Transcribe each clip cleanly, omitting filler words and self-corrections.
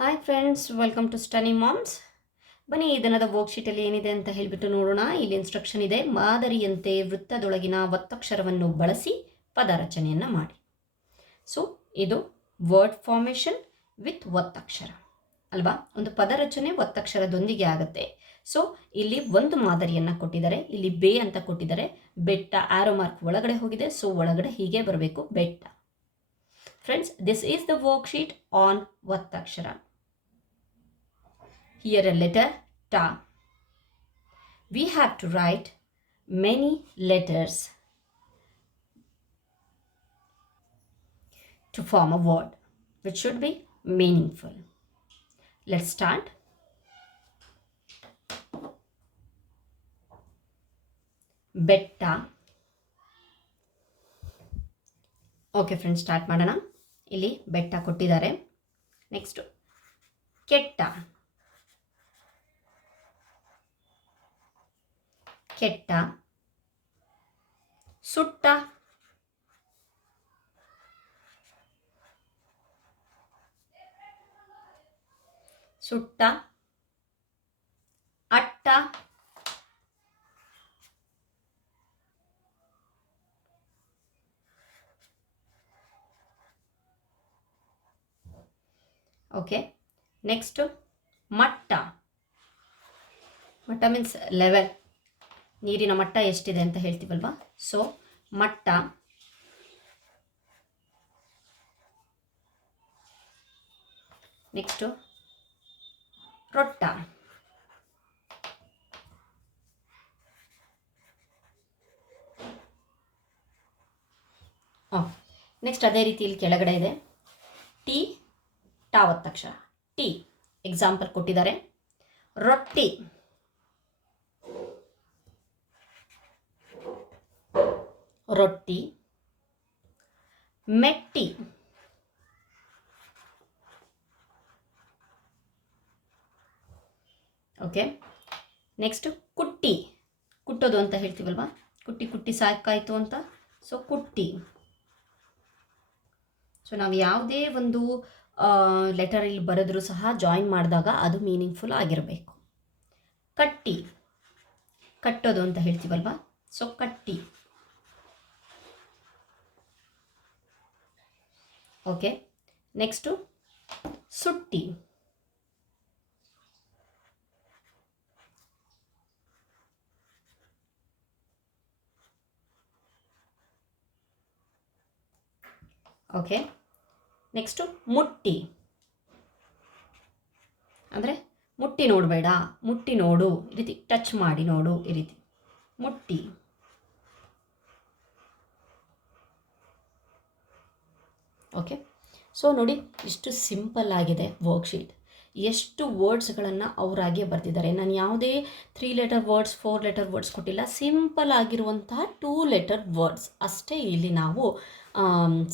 Hi friends, welcome to ಸ್ಟನಿ moms. ಬನ್ನಿ ಈ ದಿನದ ವರ್ಕ್ಶೀಟಲ್ಲಿ ಏನಿದೆ ಅಂತ ಹೇಳಿಬಿಟ್ಟು ನೋಡೋಣ. ಇಲ್ಲಿ ಇನ್ಸ್ಟ್ರಕ್ಷನ್ ಇದೆ. ಮಾದರಿಯಂತೆ ವೃತ್ತದೊಳಗಿನ ಒತ್ತಕ್ಷರವನ್ನು ಬಳಸಿ ಪದ ರಚನೆಯನ್ನು ಮಾಡಿ. ಸೊ ಇದು ವರ್ಡ್ ಫಾರ್ಮೇಷನ್ ವಿತ್ ಒತ್ತಕ್ಷರ ಅಲ್ವಾ. ಒಂದು ಪದ ರಚನೆ ಒತ್ತಕ್ಷರದೊಂದಿಗೆ ಆಗುತ್ತೆ. ಸೊ ಇಲ್ಲಿ ಒಂದು ಮಾದರಿಯನ್ನು ಕೊಟ್ಟಿದ್ದಾರೆ. ಇಲ್ಲಿ ಬೇ ಅಂತ ಕೊಟ್ಟಿದ್ದಾರೆ. ಬೆಟ್ಟ ಆರೋ ಮಾರ್ಕ್ ಒಳಗಡೆ ಹೋಗಿದೆ. ಸೊ ಒಳಗಡೆ ಹೀಗೆ ಬರಬೇಕು, ಬೆಟ್ಟ. Friends, this is the worksheet on Vattakshara. Here a letter ta. We have to write many letters to form a word which should be meaningful. Let's start. Betta. Okay friends, start ಮಾಡೋಣ. ಇಲ್ಲಿ ಬೆಟ್ಟ ಕೊಟ್ಟಿದ್ದಾರೆ. Next ಕೆಟ್ಟ. ಕೆಟ್ಟ. ಸುಟ್ಟ. ಸುಟ್ಟ. ಅಟ್ಟ. Okay, next ಮಟ್ಟ. ಮಟ್ಟ ಮೀನ್ಸ್ ಲೆವೆಲ್, ನೀರಿನ ಮಟ್ಟ ಎಷ್ಟಿದೆ ಅಂತ ಹೇಳ್ತೀವಲ್ವಾ. ಸೊ ಮಟ್ಟ. ನೆಕ್ಸ್ಟು ರೊಟ್ಟ. ನೆಕ್ಸ್ಟ್ ಅದೇ ರೀತಿಯಲ್ಲಿ ಕೆಳಗಡೆ ಇದೆ ಟಿ ಟಾ ಒತ್ತಕ್ಷರ. ಟಿ ಎಕ್ಸಾಂಪಲ್ ಕೊಟ್ಟಿದ್ದಾರೆ. ರೊಟ್ಟಿ. ರೊಟ್ಟಿ. ಮೆಟ್ಟಿ. ಓಕೆ, ನೆಕ್ಸ್ಟ್ ಕುಟ್ಟಿ. ಕುಟ್ಟೋದು ಅಂತ ಹೇಳ್ತೀವಲ್ವಾ. ಕುಟ್ಟಿ ಕುಟ್ಟಿ ಸಾಕಾಯಿತು ಅಂತ. ಸೊ ಕುಟ್ಟಿ. ಸೊ ನಾವು ಯಾವುದೇ ಒಂದು ಲೆಟರ್ ಇಲ್ಲಿ ಬರೆದ್ರೂ ಸಹ ಜಾಯಿನ್ ಮಾಡಿದಾಗ ಅದು ಮೀನಿಂಗ್ಫುಲ್ ಆಗಿರಬೇಕು. ಕಟ್ಟಿ. ಕಟ್ಟೋದು ಅಂತ ಹೇಳ್ತೀವಲ್ವಾ. ಸೊ ಕಟ್ಟಿ. ಓಕೆ, ನೆಕ್ಸ್ಟು ಸುಟ್ಟಿ. ಓಕೆ, ನೆಕ್ಸ್ಟು ಮುಟ್ಟಿ. ಅಂದರೆ ಮುಟ್ಟಿ ನೋಡಬೇಡ, ಮುಟ್ಟಿ ನೋಡು, ಈ ರೀತಿ ಟಚ್ ಮಾಡಿ ನೋಡು, ಈ ರೀತಿ ಮುಟ್ಟಿ. ಓಕೆ, ಸೊ ನೋಡಿ ಇಷ್ಟು ಸಿಂಪಲ್ ಆಗಿದೆ ವರ್ಕ್ಶೀಟ್. ಎಷ್ಟು ವರ್ಡ್ಸ್ಗಳನ್ನು ಅವರಾಗೆ ಬರೆದಿದ್ದಾರೆ. ನಾನು ಯಾವುದೇ 3 ಲೆಟರ್ ವರ್ಡ್ಸ್ 4 ಲೆಟರ್ ವರ್ಡ್ಸ್ ಕೊಟ್ಟಿಲ್ಲ. ಸಿಂಪಲ್ ಆಗಿರುವಂತಹ 2 ಲೆಟರ್ ವರ್ಡ್ಸ್ ಅಷ್ಟೇ ಇಲ್ಲಿ ನಾವು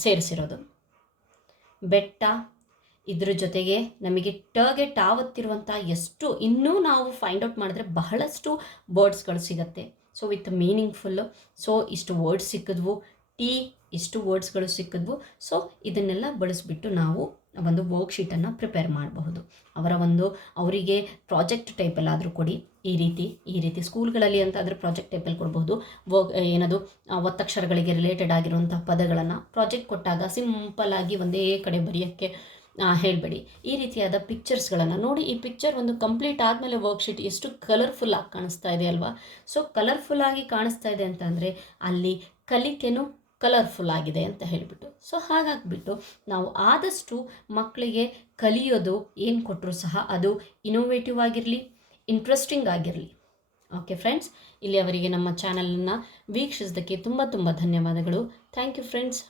ಸೇರಿಸಿರೋದು. ಬೆಟ್ಟ, ಇದ್ರ ಜೊತೆಗೆ ನಮಗೆ ಟಗೆ ಟಾವತ್ತಿರುವಂಥ ಎಷ್ಟು ಇನ್ನೂ ನಾವು ಫೈಂಡ್ ಔಟ್ ಮಾಡಿದ್ರೆ ಬಹಳಷ್ಟು ವರ್ಡ್ಸ್ಗಳು ಸಿಗುತ್ತೆ. So with meaningful. ಸೊ ಇಷ್ಟು ವರ್ಡ್ಸ್ ಸಿಕ್ಕಿದ್ವು. ಟಿ ಇಷ್ಟು ವರ್ಡ್ಸ್ಗಳು ಸಿಕ್ಕಿದ್ವು. ಸೊ ಇದನ್ನೆಲ್ಲ ಬಳಸಿಬಿಟ್ಟು ನಾವು ಒಂದು ವರ್ಕ್ಶೀಟನ್ನು ಪ್ರಿಪೇರ್ ಮಾಡಬಹುದು. ಅವರಿಗೆ ಪ್ರಾಜೆಕ್ಟ್ ಟೈಪಲ್ಲಾದರೂ ಕೊಡಿ. ಈ ರೀತಿ ಸ್ಕೂಲ್ಗಳಲ್ಲಿ ಅಂತಾದರೆ ಪ್ರಾಜೆಕ್ಟ್ ಟೈಪಲ್ಲಿ ಕೊಡಬಹುದು. ಒತ್ತಕ್ಷರಗಳಿಗೆ ರಿಲೇಟೆಡ್ ಆಗಿರುವಂಥ ಪದಗಳನ್ನು ಪ್ರಾಜೆಕ್ಟ್ ಕೊಟ್ಟಾಗ ಸಿಂಪಲ್ಲಾಗಿ ಒಂದೇ ಕಡೆ ಬರೆಯೋಕ್ಕೆ ಹೇಳಬೇಡಿ. ಈ ರೀತಿಯಾದ ಪಿಕ್ಚರ್ಸ್ಗಳನ್ನು ನೋಡಿ. ಈ ಪಿಕ್ಚರ್ ಒಂದು ಕಂಪ್ಲೀಟ್ ಆದಮೇಲೆ ವರ್ಕ್ಶೀಟ್ ಎಷ್ಟು ಕಲರ್ಫುಲ್ಲಾಗಿ ಕಾಣಿಸ್ತಾ ಇದೆ ಅಲ್ವಾ. ಸೊ ಕಲರ್ಫುಲ್ಲಾಗಿ ಕಾಣಿಸ್ತಾ ಇದೆ ಅಂತಂದರೆ ಅಲ್ಲಿ ಕಲಿಕೆನೂ ಕಲರ್ಫುಲ್ ಆಗಿದೆ ಅಂತ ಹೇಳಿಬಿಟ್ಟು. ಸೊ ಹಾಗಾಗಿಬಿಟ್ಟು ನಾವು ಆದಷ್ಟು ಮಕ್ಕಳಿಗೆ ಕಲಿಯೋದು ಏನು ಕೊಟ್ಟರೂ ಸಹ ಅದು ಇನೋವೇಟಿವ್ ಆಗಿರಲಿ, ಇಂಟ್ರೆಸ್ಟಿಂಗ್ ಆಗಿರಲಿ. ಓಕೆ ಫ್ರೆಂಡ್ಸ್, ಇಲ್ಲಿ ಅವರಿಗೆ ನಮ್ಮ ಚಾನಲನ್ನು ವೀಕ್ಷಿಸಿದ್ದಕ್ಕೆ ತುಂಬ ಧನ್ಯವಾದಗಳು. Thank you friends.